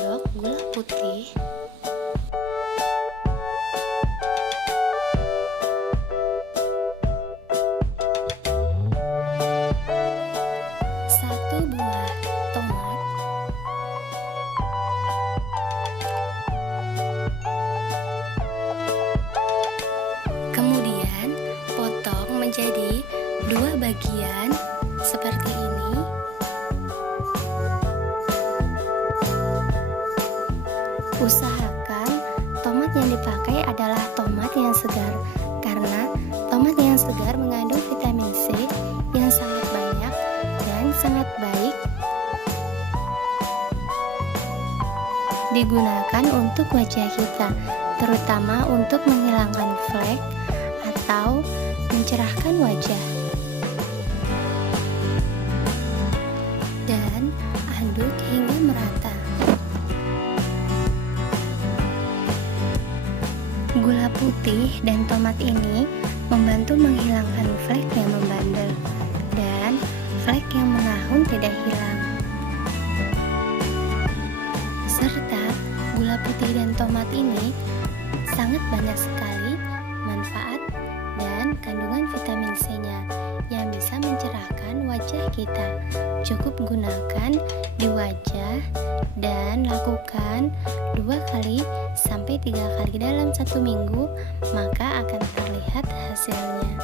sendok gula putih, 1 buah tomat, kemudian potong menjadi 2 bagian seperti ini. Usahakan tomat yang dipakai adalah tomat yang segar, karena tomat yang segar mengandung vitamin C yang sangat banyak dan sangat baik digunakan untuk wajah kita, terutama untuk menghilangkan flek atau mencerahkan wajah. Dan aduk hingga merata. Gula putih dan tomat ini membantu menghilangkan flek yang membandel dan flek yang menahun tidak hilang. Serta gula putih dan tomat ini sangat banyak sekali manfaat dan kandungan vitamin C-nya yang bisa mencerahkan wajah kita. Cukup gunakan di wajah dan lakukan 2 kali sampai 3 kali dalam 1 minggu, maka akan terlihat hasilnya.